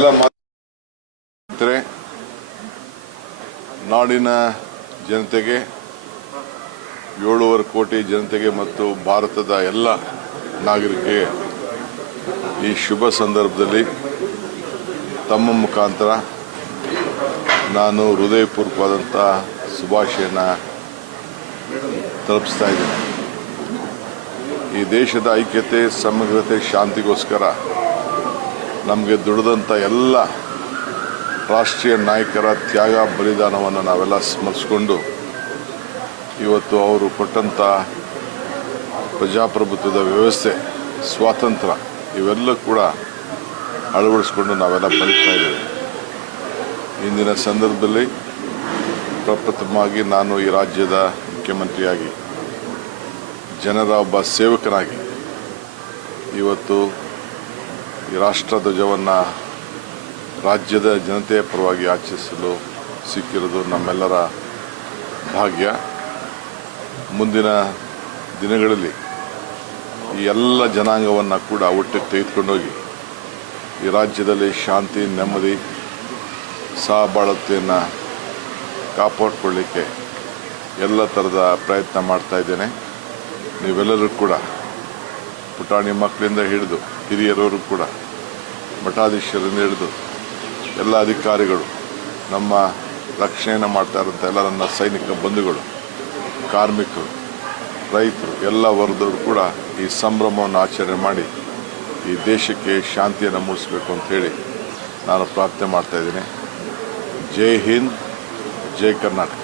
ಎಲ್ಲ ಮಾತರೆ ನಾಡಿನ ಜನತೆಗೆ 7.5 ಕೋಟಿ ಜನತೆಗೆ ಮತ್ತು ಭಾರತದ ಎಲ್ಲ ನಾಗರಿಕರಿಗೆ ಈ ಶುಭ ಸಂದರ್ಭದಲ್ಲಿ ತಮ್ಮ ಮುಖಾಂತರ ನಾನು ಹೃದಯಪೂರ್ವಕವಾದಂಥ ಶುಭಾಶಯನ ತಲುಪಿಸ್ತಾ ಇದ್ದೇನೆ. ಈ ದೇಶದ ಐಕ್ಯತೆ, ಸಮಗ್ರತೆ, ಶಾಂತಿಗೋಸ್ಕರ ನಮಗೆ ದುಡಿದಂಥ ಎಲ್ಲ ರಾಷ್ಟ್ರೀಯ ನಾಯಕರ ತ್ಯಾಗ ಬಲಿದಾನವನ್ನು ನಾವೆಲ್ಲ ಸ್ಮರಿಸಿಕೊಂಡು ಇವತ್ತು ಅವರು ಕೊಟ್ಟಂಥ ಪ್ರಜಾಪ್ರಭುತ್ವದ ವ್ಯವಸ್ಥೆ, ಸ್ವಾತಂತ್ರ್ಯ ಇವೆಲ್ಲ ಕೂಡ ಅಳವಡಿಸ್ಕೊಂಡು ನಾವೆಲ್ಲ ಬದುಕ್ತಾ ಇದ್ದೇವೆ. ಇಂದಿನ ಸಂದರ್ಭದಲ್ಲಿ ಪ್ರಪ್ರಥಮವಾಗಿ ನಾನು ಈ ರಾಜ್ಯದ ಮುಖ್ಯಮಂತ್ರಿಯಾಗಿ, ಜನರ ಒಬ್ಬ ಸೇವಕನಾಗಿ ಇವತ್ತು ಈ ರಾಷ್ಟ್ರಧ್ವಜವನ್ನು ರಾಜ್ಯದ ಜನತೆಯ ಪರವಾಗಿ ಆಚರಿಸಲು ಸಿಕ್ಕಿರೋದು ನಮ್ಮೆಲ್ಲರ ಭಾಗ್ಯ. ಮುಂದಿನ ದಿನಗಳಲ್ಲಿ ಈ ಎಲ್ಲ ಜನಾಂಗವನ್ನು ಕೂಡ ಒಟ್ಟಿಗೆ ತೆಗೆದುಕೊಂಡೋಗಿ ಈ ರಾಜ್ಯದಲ್ಲಿ ಶಾಂತಿ, ನೆಮ್ಮದಿ, ಸಹಬಾಳ್ವೆಯನ್ನು ಕಾಪಾಡಿಕೊಳ್ಳಿಕ್ಕೆ ಎಲ್ಲ ಥರದ ಪ್ರಯತ್ನ ಮಾಡ್ತಾ ಇದ್ದೇನೆ. ನೀವೆಲ್ಲರೂ ಕೂಡ ಪುಟಾಣಿ ಮಕ್ಕಳಿಂದ ಹಿಡಿದು ಹಿರಿಯರವರು ಕೂಡ, ಮಠಾಧೀಶರಿಂದ ಹಿಡಿದು ಎಲ್ಲ ಅಧಿಕಾರಿಗಳು, ನಮ್ಮ ರಕ್ಷಣೆಯನ್ನು ಮಾಡ್ತಾ ಇರೋಂಥ ಎಲ್ಲ ನನ್ನ ಸೈನಿಕ ಬಂಧುಗಳು, ಕಾರ್ಮಿಕರು, ರೈತರು, ಎಲ್ಲ ವರ್ಗದವರು ಕೂಡ ಈ ಸಂಭ್ರಮವನ್ನು ಆಚರಣೆ ಮಾಡಿ ಈ ದೇಶಕ್ಕೆ ಶಾಂತಿಯನ್ನು ಮೂಡಿಸಬೇಕು ಅಂಥೇಳಿ ನಾನು ಪ್ರಾರ್ಥನೆ ಮಾಡ್ತಾಯಿದ್ದೀನಿ. ಜೈ ಹಿಂದ್, ಜೈ ಕರ್ನಾಟಕ.